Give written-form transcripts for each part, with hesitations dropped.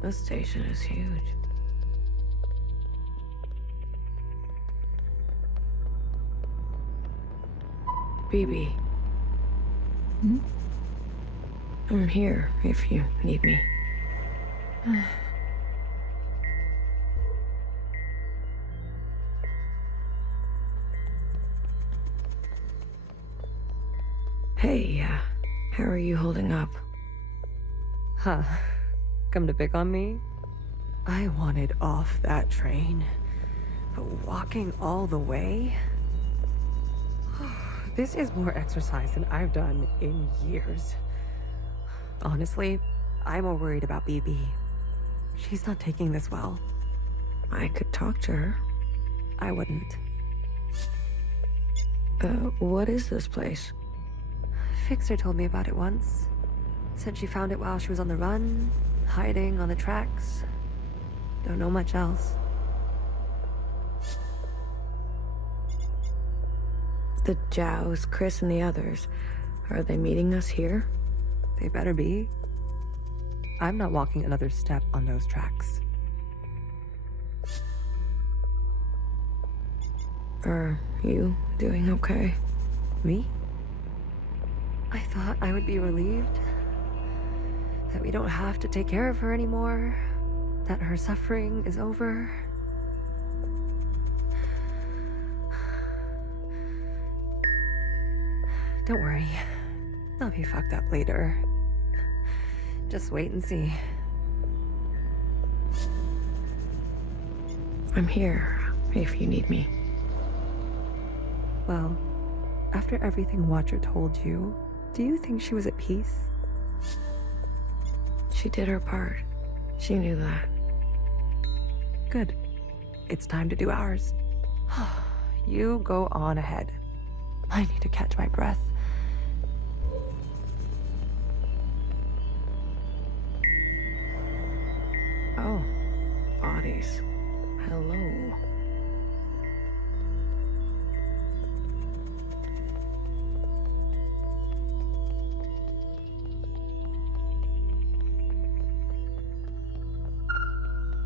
This station is huge. BB. Hmm? I'm here if you need me. Hey, how are you holding up? Huh. Come to pick on me? I wanted off that train. But walking all the way? This is more exercise than I've done in years. Honestly, I'm more worried about BB. She's not taking this well. I could talk to her. I wouldn't. What is this place? Fixer told me about it once. Said she found it while she was on the run, hiding on the tracks. Don't know much else. The Jows, Chris, and the others. Are they meeting us here? They better be. I'm not walking another step on those tracks. Are you doing okay? Me? I thought I would be relieved. That we don't have to take care of her anymore. That her suffering is over. Don't worry. I'll be fucked up later. Just wait and see. I'm here if you need me. Well, after everything Watcher told you, do you think she was at peace? She did her part. She knew that. Good. It's time to do ours. You go on ahead. I need to catch my breath. Oh, bodies. Hello.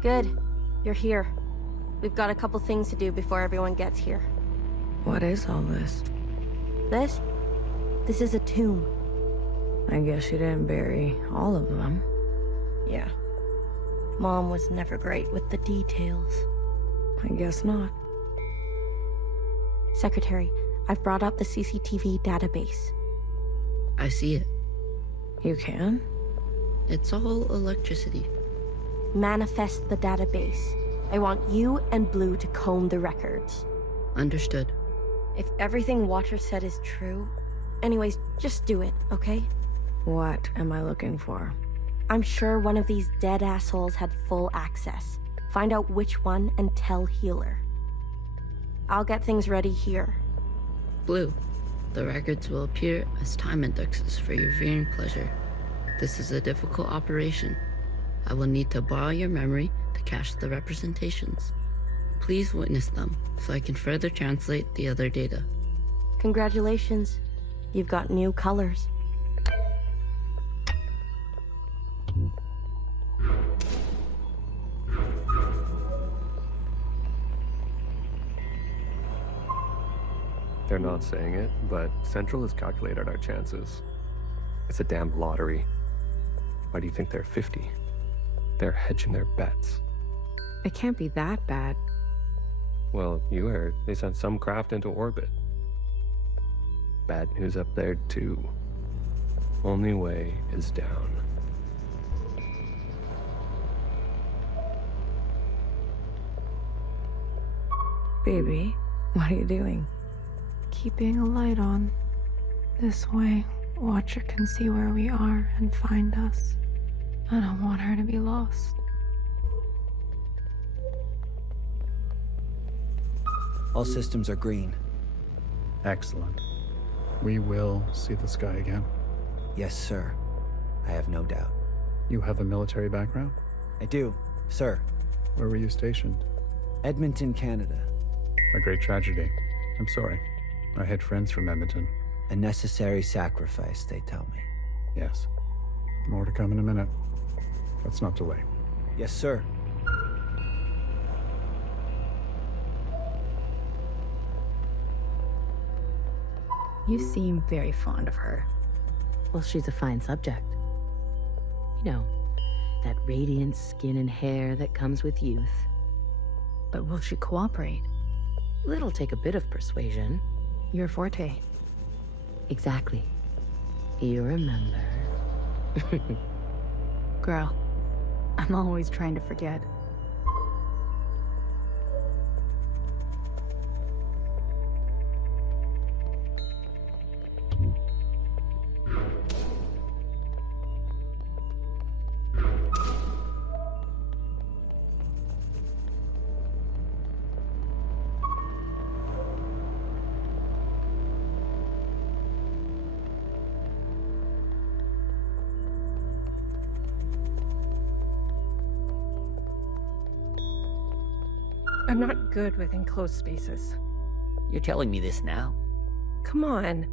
Good. You're here. We've got a couple things to do before everyone gets here. What is all this? This? This is a tomb. I guess you didn't bury all of them. Yeah. Mom was never great with the details. I guess not. Secretary, I've brought up the CCTV database. I see it. You can? It's all electricity. Manifest the database. I want you and Blue to comb the records. Understood. If everything Watcher said is true... Anyways, just do it, okay? What am I looking for? I'm sure one of these dead assholes had full access. Find out which one and tell Healer. I'll get things ready here. Blue, the records will appear as time indexes for your viewing pleasure. This is a difficult operation. I will need to borrow your memory to cache the representations. Please witness them so I can further translate the other data. Congratulations. You've got new colors. They're not saying it, but Central has calculated our chances. It's a damn lottery. Why do you think they're 50? They're hedging their bets. It can't be that bad. Well, you heard. They sent some craft into orbit. Bad news up there, too. Only way is down. Baby, what are you doing? Keeping a light on. This way, Watcher can see where we are and find us. I don't want her to be lost. All systems are green. Excellent. We will see the sky again. Yes, sir. I have no doubt. You have a military background? I do, sir. Where were you stationed? Edmonton, Canada. A great tragedy. I'm sorry. I had friends from Edmonton. A necessary sacrifice, they tell me. Yes. More to come in a minute. Let's not delay. Yes, sir. You seem very fond of her. Well, she's a fine subject. You know, that radiant skin and hair that comes with youth. But will she cooperate? It'll take a bit of persuasion. Your forte. Exactly. You remember. Girl, I'm always trying to forget. I'm not good with enclosed spaces. You're telling me this now? Come on.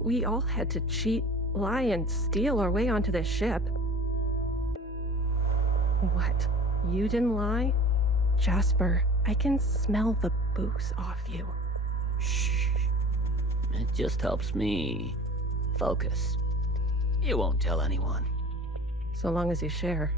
We all had to cheat, lie, and steal our way onto this ship. What? You didn't lie? Jasper, I can smell the booze off you. Shh. It just helps me focus. You won't tell anyone. So long as you share.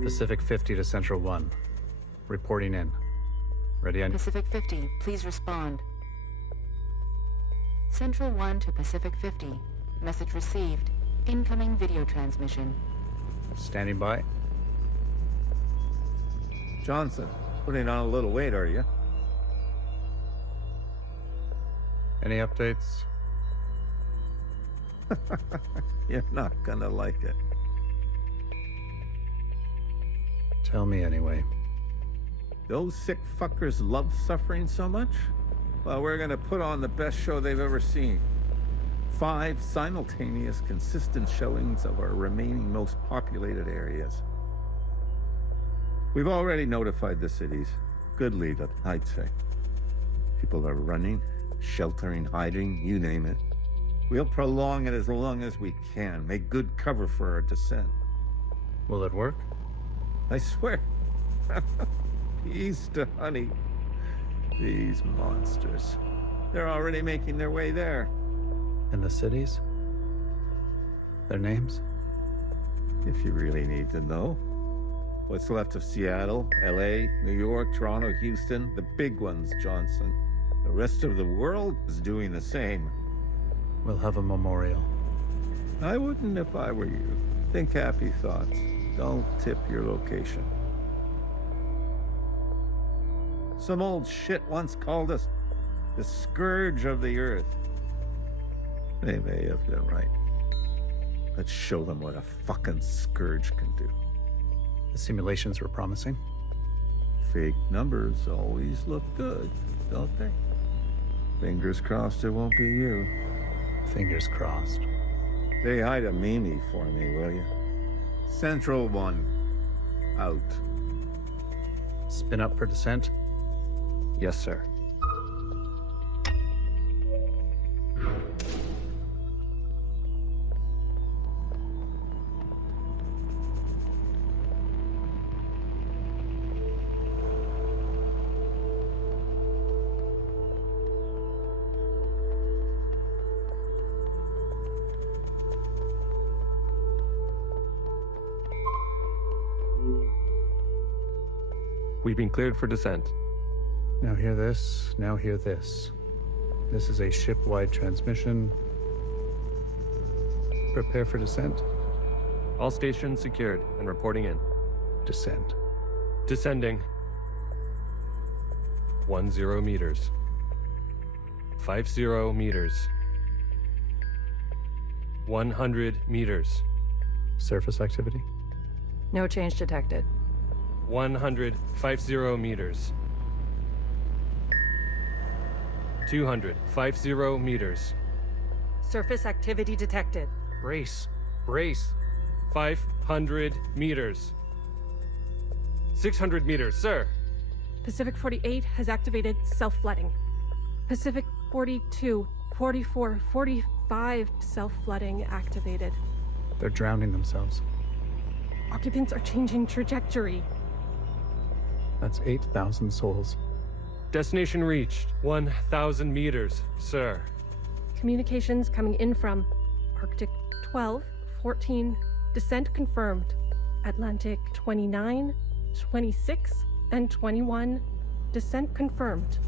Pacific 50 to Central 1. Reporting in. Ready on... Pacific 50, please respond. Central 1 to Pacific 50. Message received. Incoming video transmission. Standing by. Johnson, putting on a little weight, are you? Any updates? You're not gonna like it. Tell me anyway. Those sick fuckers love suffering so much? Well, we're gonna put on the best show they've ever seen. 5 simultaneous, consistent showings of our remaining most populated areas. We've already notified the cities. Good lead, I'd say. People are running, sheltering, hiding, you name it. We'll prolong it as long as we can, make good cover for our descent. Will it work? I swear. Peas to honey. These monsters. They're already making their way there. And the cities? Their names? If you really need to know. What's left of Seattle, LA, New York, Toronto, Houston, the big ones, Johnson. The rest of the world is doing the same. We'll have a memorial. I wouldn't if I were you. Think happy thoughts. Don't tip your location. Some old shit once called us the scourge of the earth. They may have been right. Let's show them what a fucking scourge can do. The simulations were promising. Fake numbers always look good, don't they? Fingers crossed it won't be you. Fingers crossed. Say hi to Mimi for me, will you? Central 1. Out. Spin up for descent? Yes, sir. We've been cleared for descent. Now hear this, now hear this. This is a ship-wide transmission. Prepare for descent. All stations secured and reporting in. Descent. Descending. 10 meters. 50 meters. 100 meters. Surface activity? No change detected. 150 meters. 250 meters. Surface activity detected. Brace. Brace. 500 meters. 600 meters, sir. Pacific 48 has activated self-flooding. Pacific 42, 44, 45 self-flooding activated. They're drowning themselves. Occupants are changing trajectory. That's 8,000 souls. Destination reached. 1,000 meters, sir. Communications coming in from Arctic 12, 14, descent confirmed. Atlantic 29, 26, and 21, descent confirmed.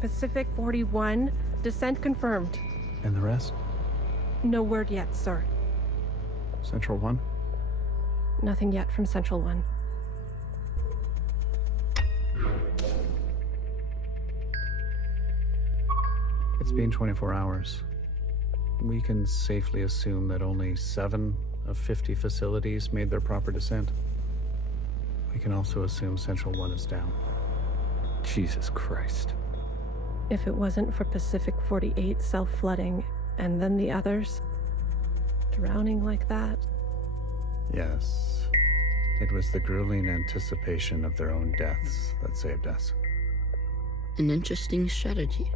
Pacific 41, descent confirmed. And the rest? No word yet, sir. Central 1? Nothing yet from Central 1. It's been 24 hours. We can safely assume that only 7 of 50 facilities made their proper descent. We can also assume Central 1 is down. Jesus Christ. If it wasn't for Pacific 48 self-flooding, and then the others drowning like that. Yes. It was the grueling anticipation of their own deaths that saved us. An interesting strategy.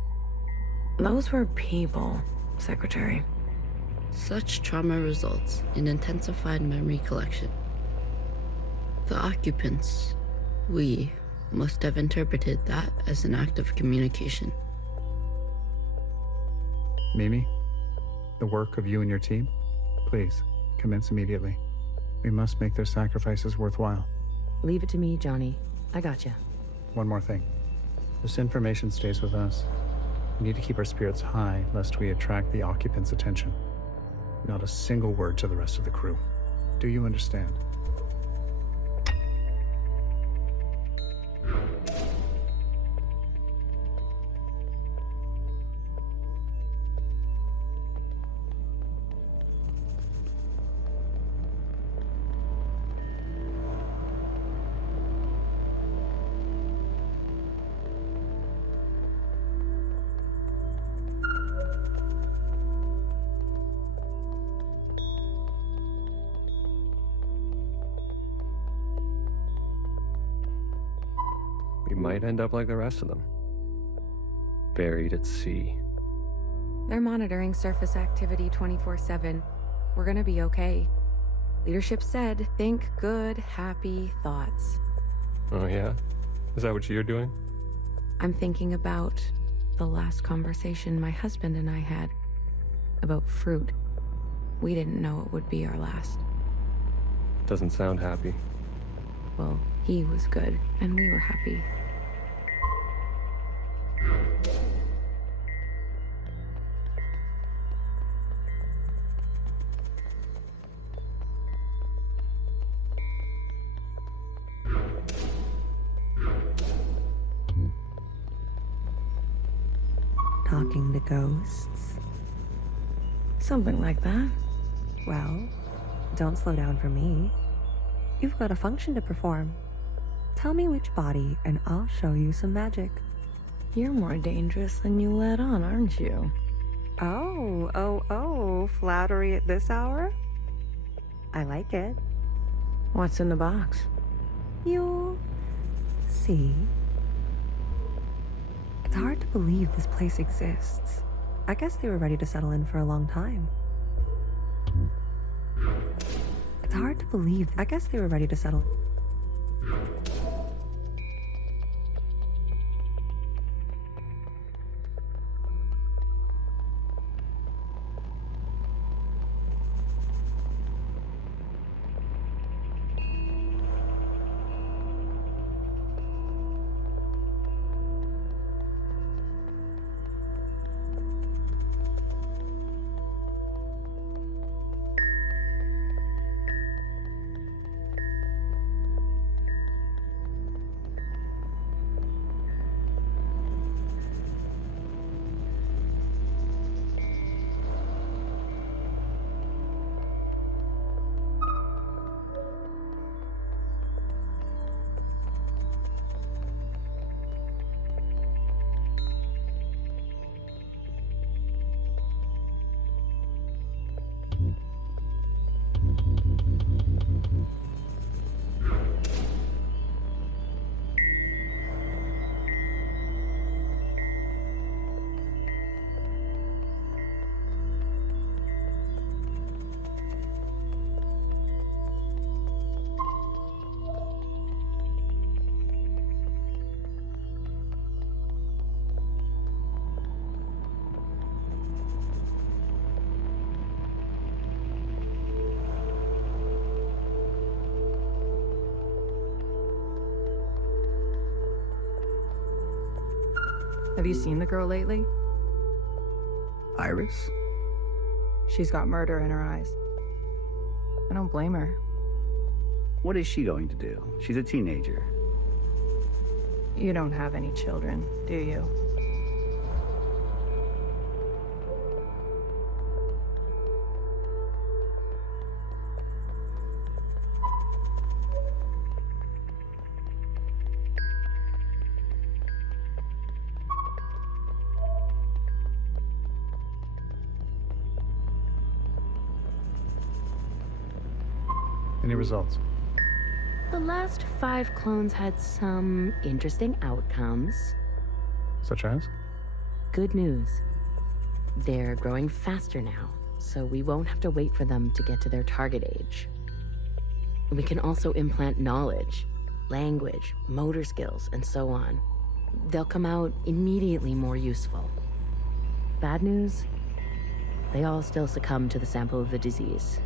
Those were people, Secretary. Such trauma results in intensified memory collection. The occupants, we, must have interpreted that as an act of communication. Mimi, the work of you and your team, please, commence immediately. We must make their sacrifices worthwhile. Leave it to me, Johnny. I got you. One more thing. This information stays with us. We need to keep our spirits high, lest we attract the occupants' attention. Not a single word to the rest of the crew. Do you understand? We might end up like the rest of them. Buried at sea. They're monitoring surface activity 24/7. We're gonna be okay. Leadership said, think good, happy thoughts. Oh yeah? Is that what you're doing? I'm thinking about the last conversation my husband and I had about fruit. We didn't know it would be our last. Doesn't sound happy. Well, he was good, and we were happy. Talking to ghosts? Something like that. Well, don't slow down for me. You've got a function to perform. Tell me which body, and I'll show you some magic. You're more dangerous than you let on, aren't you? Oh, flattery at this hour? I like it. What's in the box? You'll see. It's hard to believe this place exists. I guess they were ready to settle in for a long time. It's hard to believe. I guess they were ready to settle. Have you seen the girl lately? Iris? She's got murder in her eyes. I don't blame her. What is she going to do? She's a teenager. You don't have any children, do you? Any results? The last 5 clones had some interesting outcomes. Such as? Good news. They're growing faster now, so we won't have to wait for them to get to their target age. We can also implant knowledge, language, motor skills, and so on. They'll come out immediately more useful. Bad news? They all still succumb to the sample of the disease.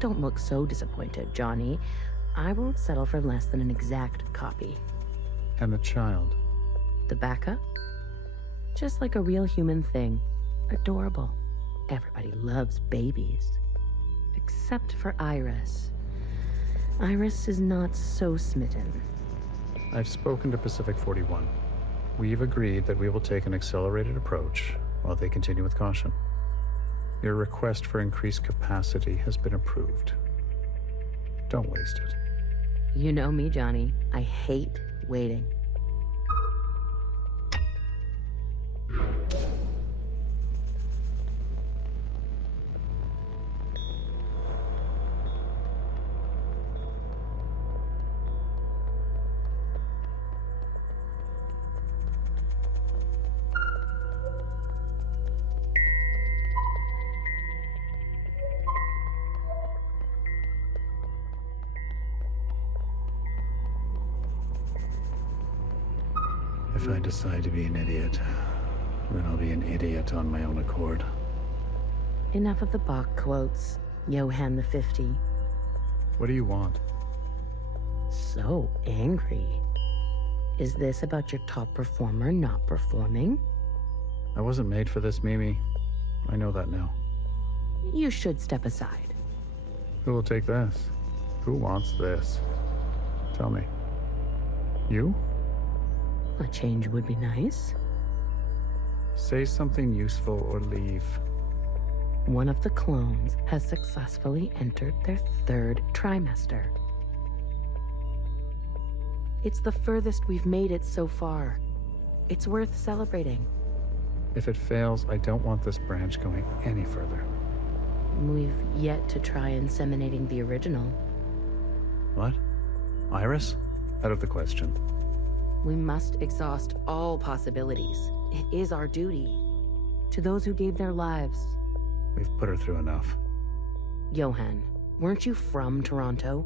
Don't look so disappointed, Johnny. I won't settle for less than an exact copy. And the child? The backup? Just like a real human thing. Adorable. Everybody loves babies. Except for Iris. Iris is not so smitten. I've spoken to Pacific 41. We've agreed that we will take an accelerated approach while they continue with caution. Your request for increased capacity has been approved. Don't waste it. You know me, Johnny. I hate waiting. If I decide to be an idiot, then I'll be an idiot on my own accord. Enough of the Bach quotes, Johann the 50. What do you want? So angry. Is this about your top performer not performing? I wasn't made for this, Mimi. I know that now. You should step aside. Who will take this? Who wants this? Tell me. You? A change would be nice. Say something useful or leave. One of the clones has successfully entered their 3rd trimester. It's the furthest we've made it so far. It's worth celebrating. If it fails, I don't want this branch going any further. We've yet to try inseminating the original. What? Iris? Out of the question. We must exhaust all possibilities. It is our duty. To those who gave their lives. We've put her through enough. Johann, weren't you from Toronto?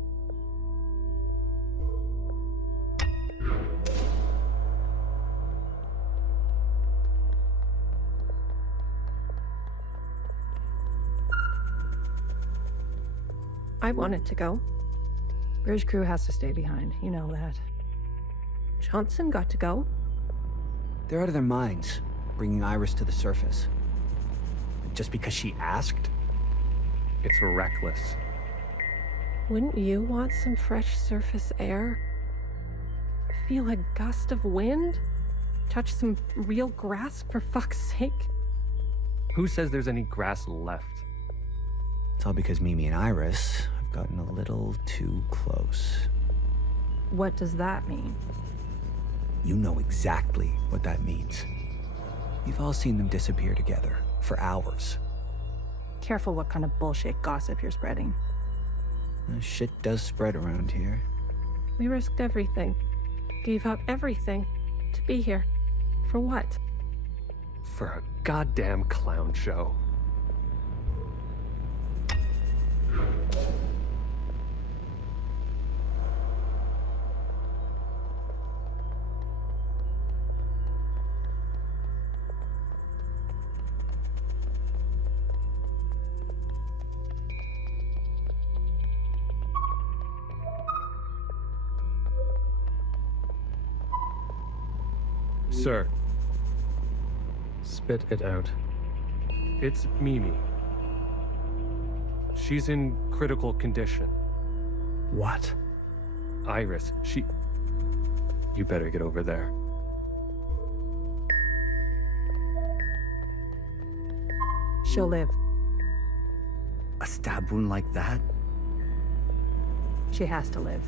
I wanted to go. Bridge crew has to stay behind. You know that. Johnson got to go. They're out of their minds, bringing Iris to the surface. Just because she asked? It's reckless. Wouldn't you want some fresh surface air? Feel a gust of wind? Touch some real grass, for fuck's sake? Who says there's any grass left? It's all because Mimi and Iris have gotten a little too close. What does that mean? You know exactly what that means. You've all seen them disappear together for hours. Careful what kind of bullshit gossip you're spreading. Shit does spread around here. We risked everything. Gave up everything to be here. For what? For a goddamn clown show. Sir, Spit it out. It's Mimi. She's in critical condition. What? Iris, You better get over there. She'll live. A stab wound like that? She has to live.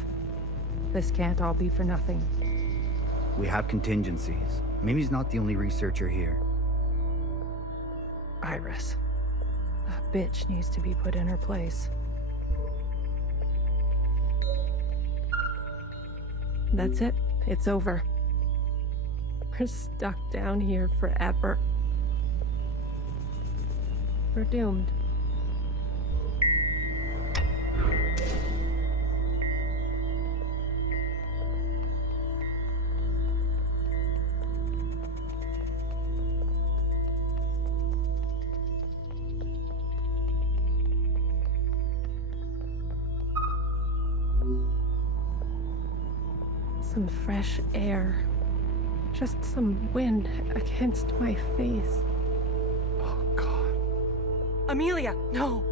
This can't all be for nothing. We have contingencies. Mimi's not the only researcher here. Iris. That bitch needs to be put in her place. That's it. It's over. We're stuck down here forever. We're doomed. Some fresh air. Just some wind against my face. Oh, God. Amelia, no!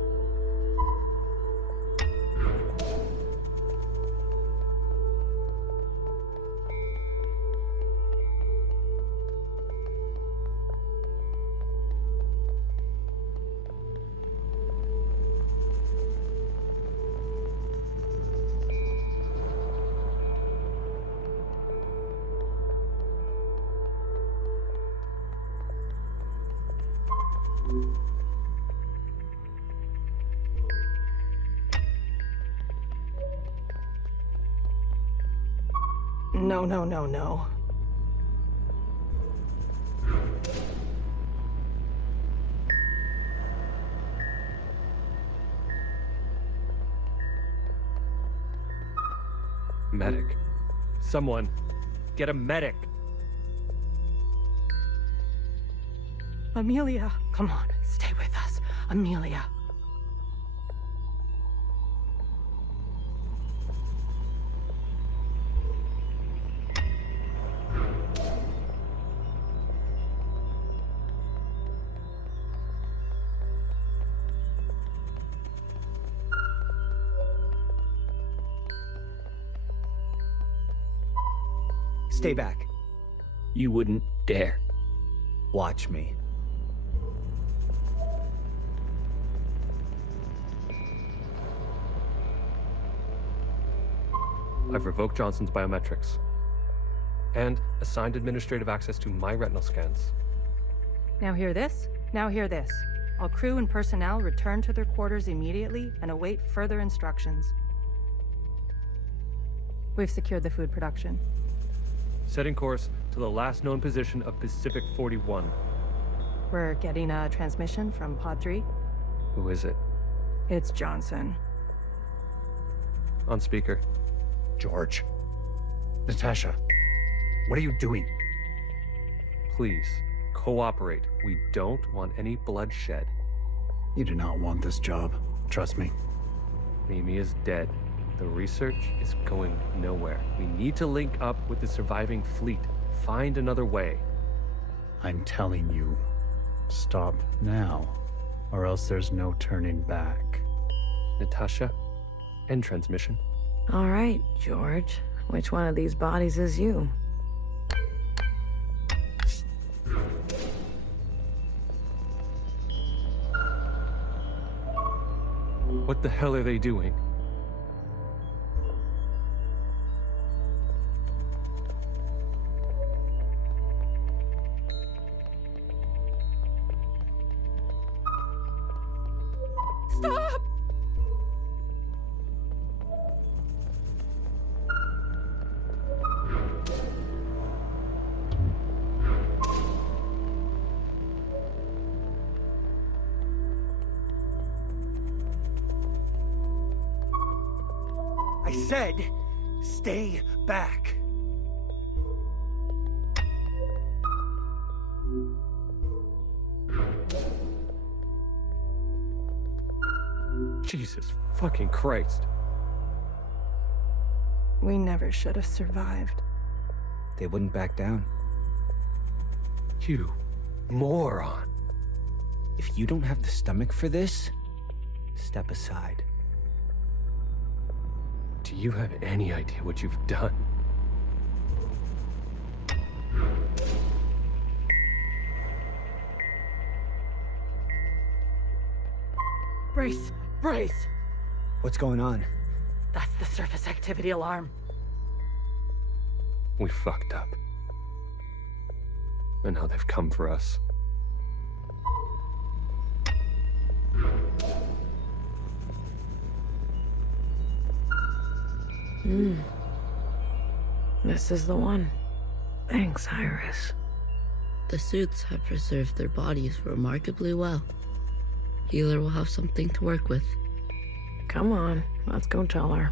No. Medic. Someone, get a medic. Amelia, come on, stay with us. Amelia. Stay back. You wouldn't dare. Watch me. I've revoked Johnson's biometrics and assigned administrative access to my retinal scans. Now hear this? Now hear this. All crew and personnel return to their quarters immediately and await further instructions. We've secured the food production. Setting course to the last known position of Pacific 41. We're getting a transmission from Pod 3. Who is it? It's Johnson. On speaker. George. Natasha. What are you doing? Please, cooperate. We don't want any bloodshed. You do not want this job. Trust me. Mimi is dead. The research is going nowhere. We need to link up with the surviving fleet. Find another way. I'm telling you, stop now, or else there's no turning back. Natasha, end transmission. All right, George. Which one of these bodies is you? What the hell are they doing? Stop! I said, stay back. Jesus fucking Christ. We never should have survived. They wouldn't back down. You Moron. If you don't have the stomach for this, step aside. Do you have any idea what you've done? Brace! Brace! What's going on? That's the surface activity alarm. We fucked up. And now they've come for us. This is the one. Thanks, Iris. The suits have preserved their bodies remarkably well. Healer will have something to work with. Come on, let's go tell her.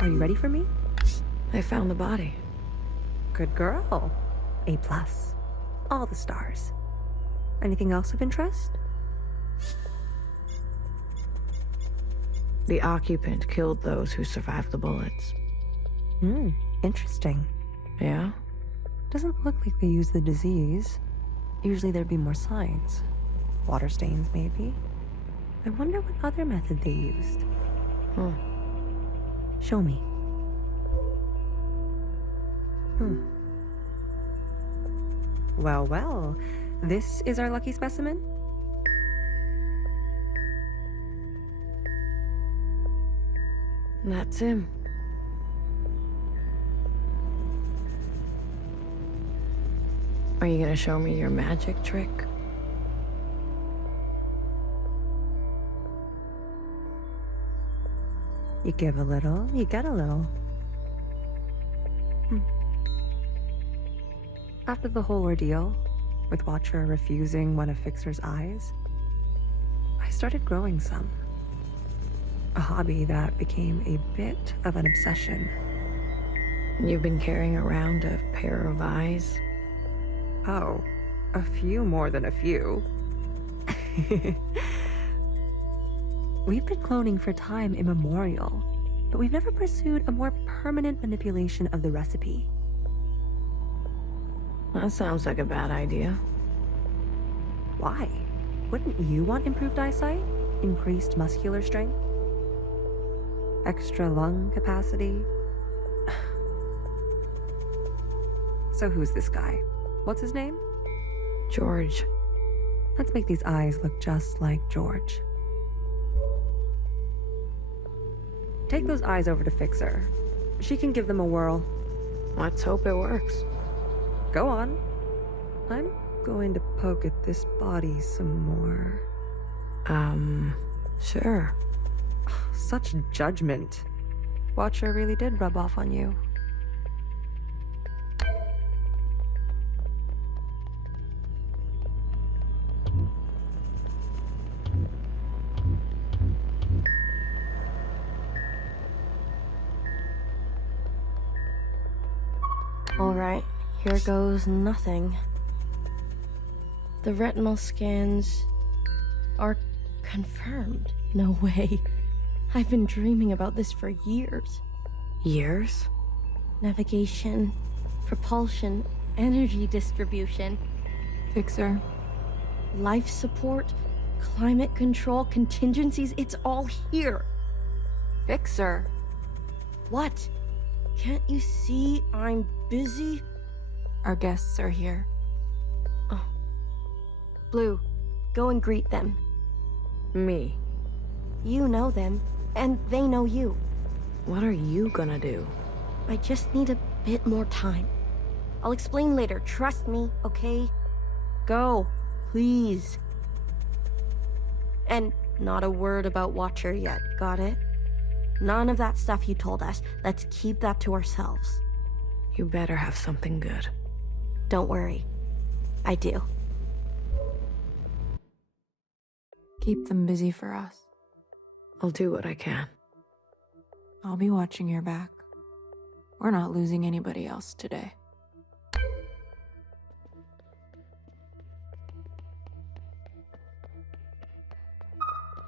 Are you ready for me? I found the body. Good girl. A+. All the stars. Anything else of interest? The occupant killed those who survived the bullets. Interesting. Yeah? Doesn't look like they used the disease. Usually there'd be more signs. Water stains, maybe. I wonder what other method they used. Show me. Well, well. This is our lucky specimen? That's him. Are you gonna show me your magic trick? You give a little, you get a little. After the whole ordeal, with Watcher refusing one of Fixer's eyes, I started growing some. A hobby that became a bit of an obsession. You've been carrying around a pair of eyes? Oh, a few more than a few. We've been cloning for time immemorial, but we've never pursued a more permanent manipulation of the recipe. That sounds like a bad idea. Why? Wouldn't you want improved eyesight? Increased muscular strength? Extra lung capacity? So who's this guy? What's his name? George. Let's make these eyes look just like George. Take those eyes over to Fixer. She can give them a whirl. Let's hope it works. Go on. I'm going to poke at this body some more. Sure. Such judgment. Watcher really did rub off on you. Alright, here goes nothing. The retinal scans are confirmed. No way. I've been dreaming about this for years. Years? Navigation, propulsion, energy distribution, Fixer. life support, climate control, contingencies, it's all here. Fixer. What? Can't you see I'm busy? Our guests are here. Oh. Blue, go and greet them. Me. You know them, and they know you. What are you gonna do? I just need a bit more time. I'll explain later, trust me, okay? Go, please. And not a word about Watcher yet, got it? None of that stuff you told us. Let's keep that to ourselves. You better have something good. Don't worry. I do. Keep them busy for us. I'll do what I can. I'll be watching your back. We're not losing anybody else today.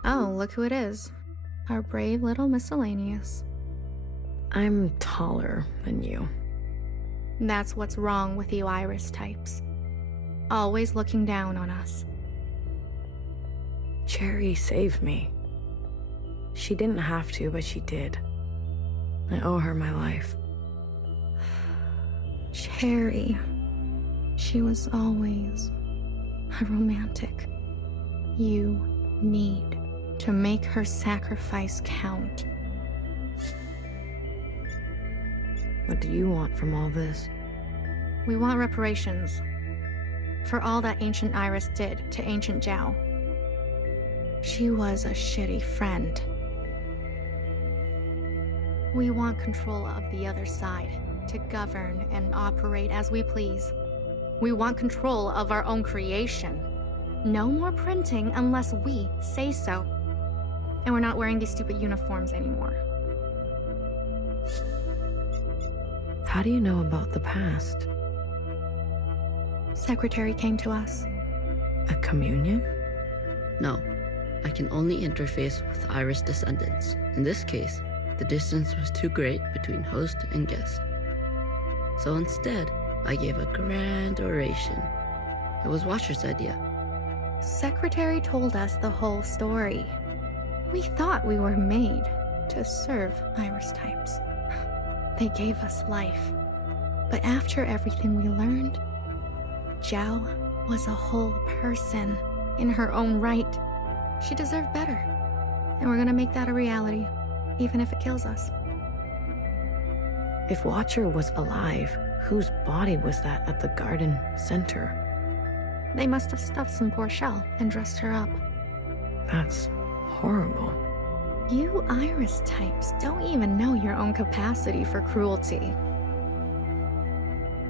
Oh, look who it is. Our brave little miscellaneous. I'm taller than you. That's what's wrong with you Iris types. Always looking down on us. Cherry saved me. She didn't have to, but she did. I owe her my life. Cherry. She was always a romantic. You need to make her sacrifice count. What do you want from all this? We want reparations for all that Ancient Iris did to Ancient Zhao. She was a shitty friend. We want control of the other side to govern and operate as we please. We want control of our own creation. No more printing unless we say so. And we're not wearing these stupid uniforms anymore. How do you know about the past? Secretary came to us. A communion? No, I can only interface with Iris descendants. In this case, the distance was too great between host and guest. So instead, I gave a grand oration. It was Watcher's idea. Secretary told us the whole story. We thought we were made to serve Iris types. They gave us life. But after everything we learned, Zhao was a whole person in her own right. She deserved better. And we're gonna make that a reality, even if it kills us. If Watcher was alive, whose body was that at the garden center? They must have stuffed some poor shell and dressed her up. That's horrible. You Iris types don't even know your own capacity for cruelty.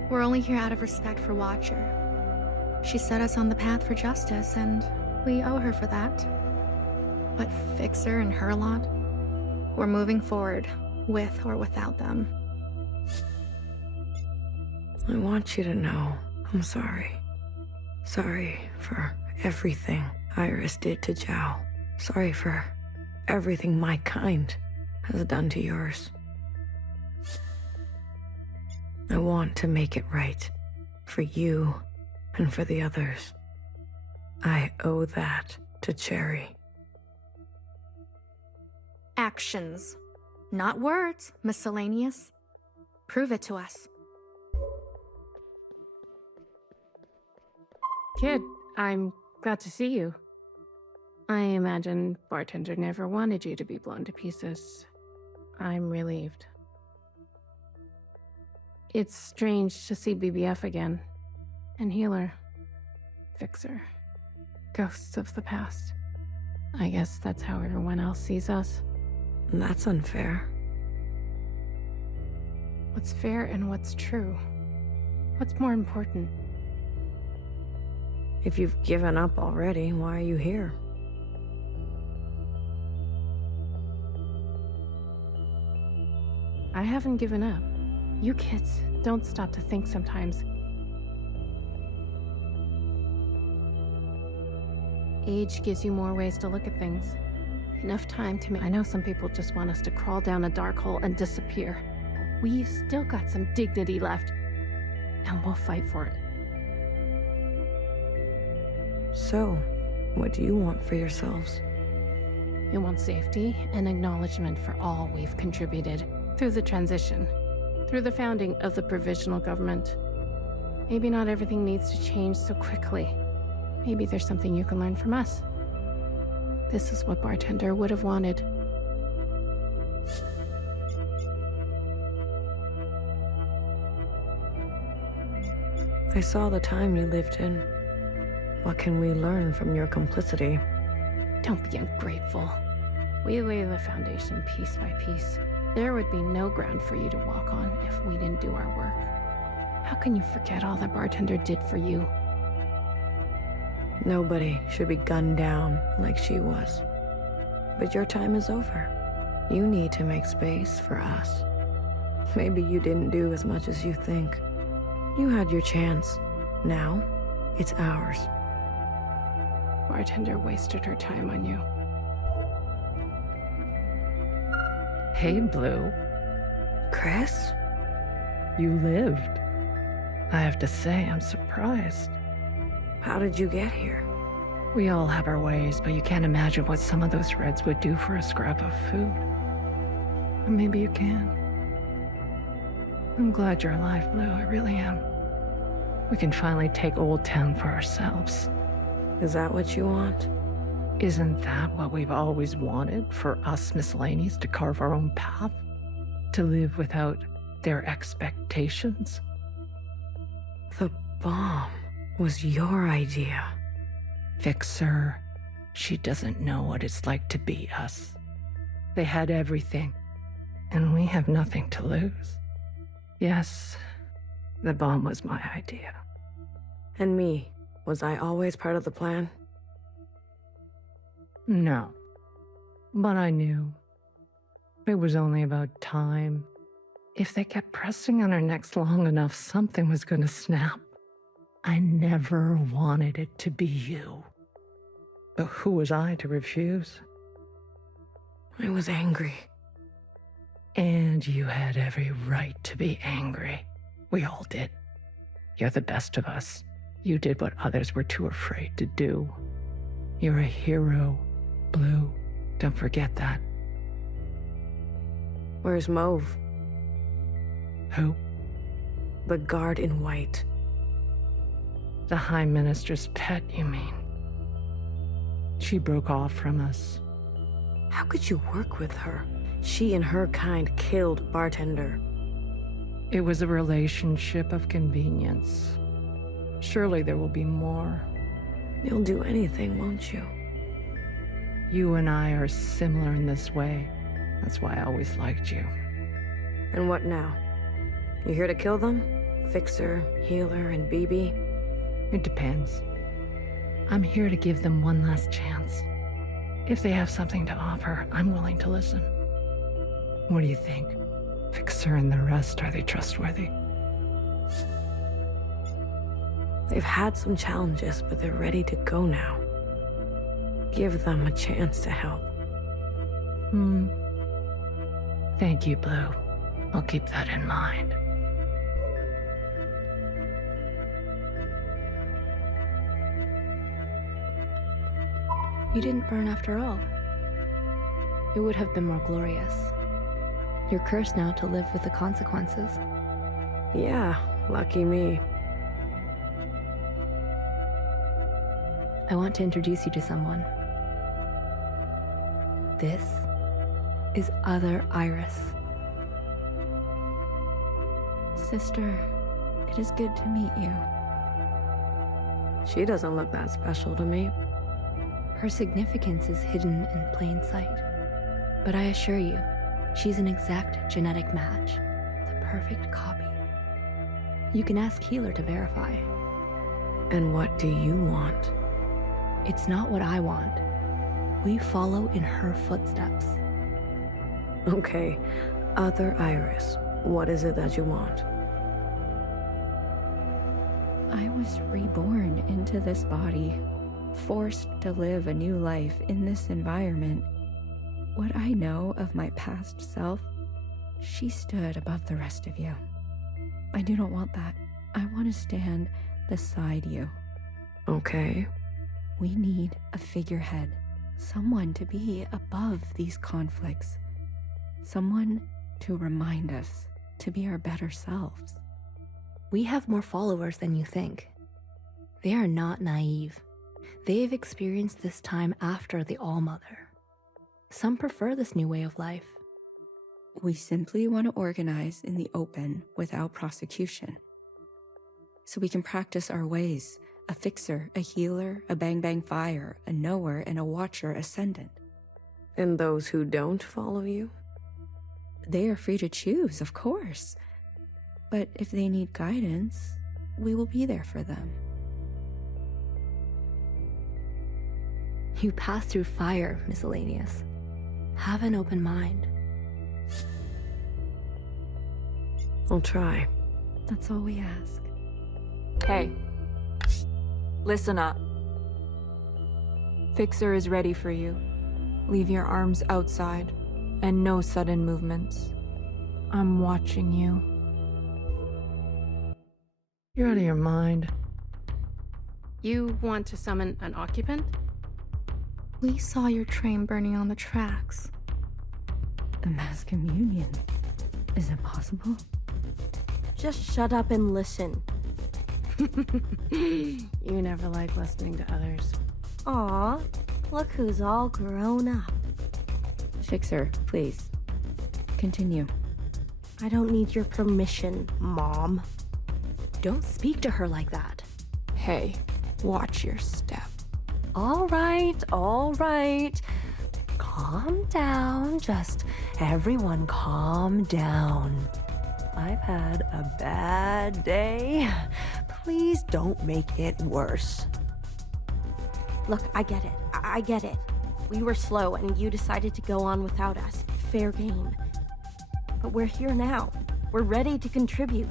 We're only here out of respect for Watcher. She set us on the path for justice, and we owe her for that. But Fixer and her lot, we're moving forward, with or without them. I want you to know I'm sorry. Sorry for everything Iris did to Zhao. Sorry for everything my kind has done to yours. I want to make it right for you and for the others. I owe that to Cherry. Actions, not words, miscellaneous. Prove it to us. Kid, I'm glad to see you. I imagine Bartender never wanted you to be blown to pieces. I'm relieved. It's strange to see BBF again. And Healer. Fixer. Ghosts of the past. I guess that's how everyone else sees us. That's unfair. What's fair and what's true? What's more important? If you've given up already, why are you here? I haven't given up. You kids don't stop to think sometimes. Age gives you more ways to look at things. Enough time to make... I know some people just want us to crawl down a dark hole and disappear. But we've still got some dignity left. And we'll fight for it. So, what do you want for yourselves? We want safety and acknowledgement for all we've contributed. Through the transition. Through the founding of the provisional government. Maybe not everything needs to change so quickly. Maybe there's something you can learn from us. This is what Bartender would have wanted. I saw the time you lived in. What can we learn from your complicity? Don't be ungrateful. We lay the foundation piece by piece. There would be no ground for you to walk on if we didn't do our work. How can you forget all that Bartender did for you? Nobody should be gunned down like she was. But your time is over. You need to make space for us. Maybe you didn't do as much as you think. You had your chance. Now, it's ours. Bartender wasted her time on you. Hey, Blue. Chris? You lived. I have to say, I'm surprised. How did you get here? We all have our ways, but you can't imagine what some of those Reds would do for a scrap of food. Or maybe you can. I'm glad you're alive, Blue. I really am. We can finally take Old Town for ourselves. Is that what you want? Isn't that what we've always wanted? For us miscellaneous to carve our own path? To live without their expectations? The bomb was your idea. Fixer, she doesn't know what it's like to be us. They had everything, and we have nothing to lose. Yes, the bomb was my idea. And me, was I always part of the plan? No, but I knew. It was only about time. If they kept pressing on our necks long enough, something was going to snap. I never wanted it to be you. But who was I to refuse? I was angry. And you had every right to be angry. We all did. You're the best of us. You did what others were too afraid to do. You're a hero, Blue. Don't forget that. Where's Mauve? Who? The guard in white. The High Minister's pet, you mean? She broke off from us. How could you work with her? She and her kind killed Bartender. It was a relationship of convenience. Surely there will be more. You'll do anything, won't you? You and I are similar in this way. That's why I always liked you. And what now? You here to kill them? Fixer, Healer, and BB? It depends. I'm here to give them one last chance. If they have something to offer, I'm willing to listen. What do you think? Fixer and the rest, are they trustworthy? They've had some challenges, but they're ready to go now. Give them a chance to help. Thank you, Blue. I'll keep that in mind. You didn't burn after all. It would have been more glorious. You're cursed now to live with the consequences. Yeah, lucky me. I want to introduce you to someone. This is Other Iris. Sister, it is good to meet you. She doesn't look that special to me. Her significance is hidden in plain sight. But I assure you, she's an exact genetic match, the perfect copy. You can ask Healer to verify. And what do you want? It's not what I want. We follow in her footsteps. Okay, Other Iris, what is it that you want? I was reborn into this body, forced to live a new life in this environment. What I know of my past self, she stood above the rest of you. I do not want that. I want to stand beside you. Okay. We need a figurehead, someone to be above these conflicts, someone to remind us to be our better selves. We have more followers than you think. They are not naive. They've experienced this time after the ALLMOTHER. Some prefer this new way of life. We simply want to organize in the open without prosecution, so we can practice our ways. A fixer, a healer, a bang-bang fire, a knower, and a watcher ascendant. And those who don't follow you? They are free to choose, of course. But if they need guidance, we will be there for them. You pass through fire, Miscellaneous. Have an open mind. I'll try. That's all we ask. Hey. Listen up. Fixer is ready for you. Leave your arms outside, and no sudden movements. I'm watching you. You're out of your mind. You want to summon an occupant? We saw your train burning on the tracks. A mass communion. Is it possible? Just shut up and listen. You never like listening to others. Aw, look who's all grown up. Fixer, please. Continue. I don't need your permission, Mom. Don't speak to her like that. Hey, watch your step. All right. Calm down. Just everyone calm down. I've had a bad day. Please don't make it worse. Look, I get it. I get it. We were slow and you decided to go on without us. Fair game. But we're here now. We're ready to contribute.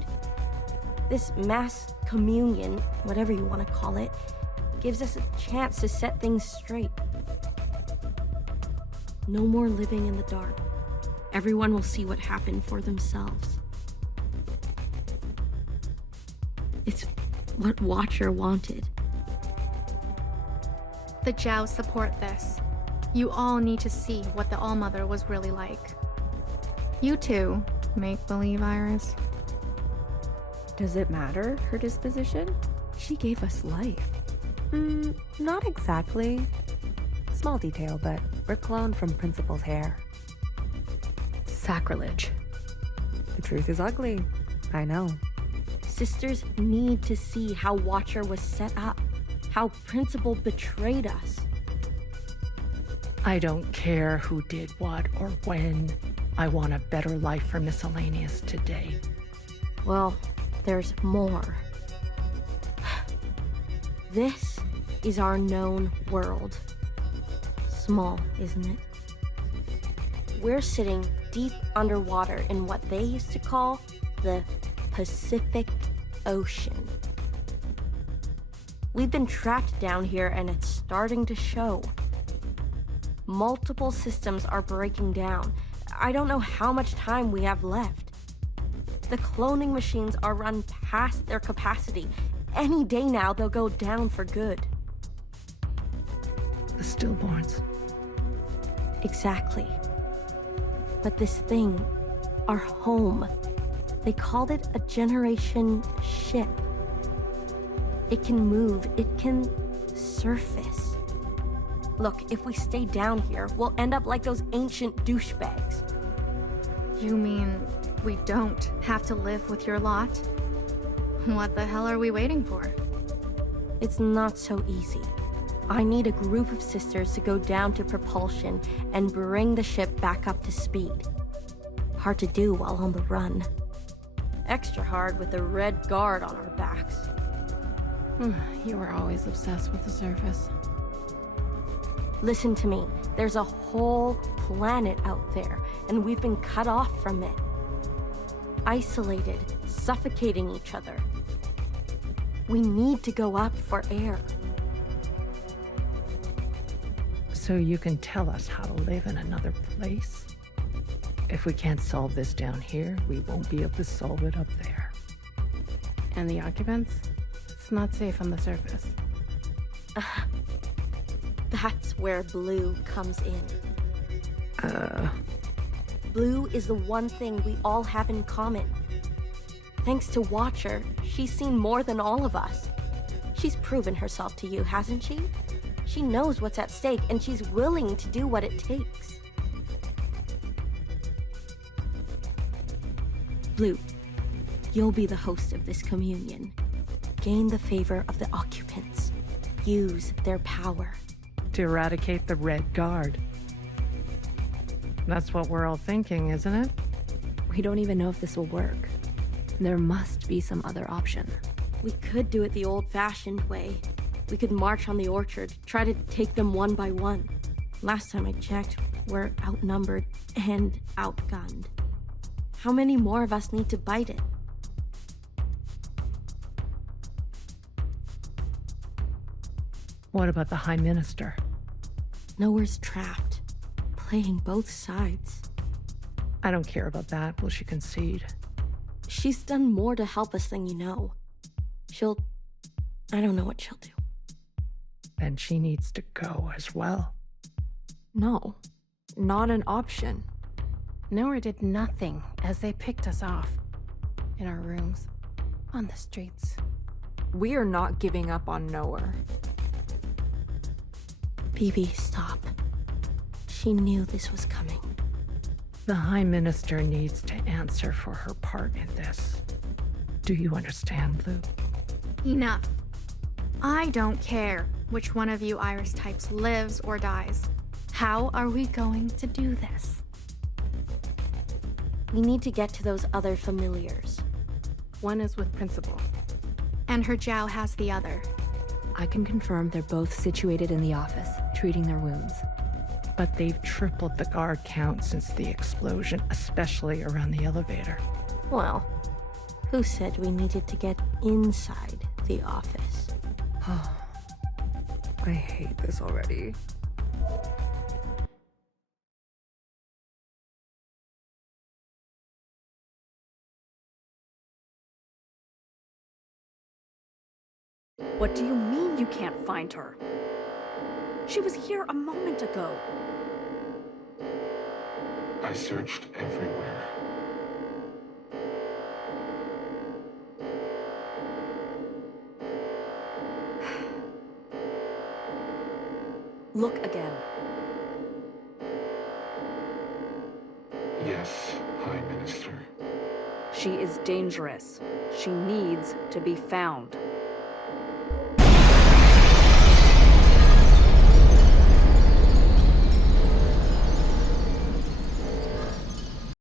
This mass communion, whatever you want to call it, gives us a chance to set things straight. No more living in the dark. Everyone will see what happened for themselves. It's what Watcher wanted. The Jows support this. You all need to see what the ALLMOTHER was really like. You too, make-believe Iris. Does it matter, her disposition? She gave us life. Not exactly. Small detail, but we're cloned from Principal's hair. Sacrilege. The truth is ugly. I know. Sisters need to see how Watcher was set up, how Principal betrayed us. I don't care who did what or when. I want a better life for Miscellaneous today. Well, there's more. This is our known world. Small, isn't it? We're sitting deep underwater in what they used to call the Pacific Ocean. We've been trapped down here and it's starting to show. Multiple systems are breaking down. I don't know how much time we have left. The cloning machines are run past their capacity. Any day now, they'll go down for good. The stillborns. Exactly. But this thing, our home, they called it a generation ship. It can move, it can surface. Look, if we stay down here, we'll end up like those ancient douchebags. You mean we don't have to live with your lot? What the hell are we waiting for? It's not so easy. I need a group of sisters to go down to propulsion and bring the ship back up to speed. Hard to do while on the run. Extra hard with the Red Guard on our backs. You were always obsessed with the surface. Listen to me. There's a whole planet out there, and we've been cut off from it. Isolated, suffocating each other. We need to go up for air. So you can tell us how to live in another place? If we can't solve this down here, we won't be able to solve it up there. And the occupants? It's not safe on the surface. That's where Blue comes in. Blue is the one thing we all have in common. Thanks to Watcher, she's seen more than all of us. She's proven herself to you, hasn't she? She knows what's at stake, and she's willing to do what it takes. Blue, you'll be the host of this communion. Gain the favor of the occupants. Use their power. To eradicate the Red Guard. That's what we're all thinking, isn't it? We don't even know if this will work. There must be some other option. We could do it the old-fashioned way. We could march on the orchard, try to take them one by one. Last time I checked, we're outnumbered and outgunned. How many more of us need to bite it? What about the High Minister? Nowhere's trapped, playing both sides. I don't care about that. Will she concede? She's done more to help us than you know. I don't know what she'll do. Then she needs to go as well. No, not an option. Nora did nothing as they picked us off. In our rooms. On the streets. We are not giving up on Nowhere. Bibi, stop. She knew this was coming. The High Minister needs to answer for her part in this. Do you understand, Lou? Enough. I don't care which one of you Iris types lives or dies. How are we going to do this? We need to get to those other familiars. One is with Principal. And her Jiao has the other. I can confirm they're both situated in the office, treating their wounds. But they've tripled the guard count since the explosion, especially around the elevator. Well, who said we needed to get inside the office? I hate this already. What do you mean you can't find her? She was here a moment ago. I searched everywhere. Look again. Yes, High Minister. She is dangerous. She needs to be found.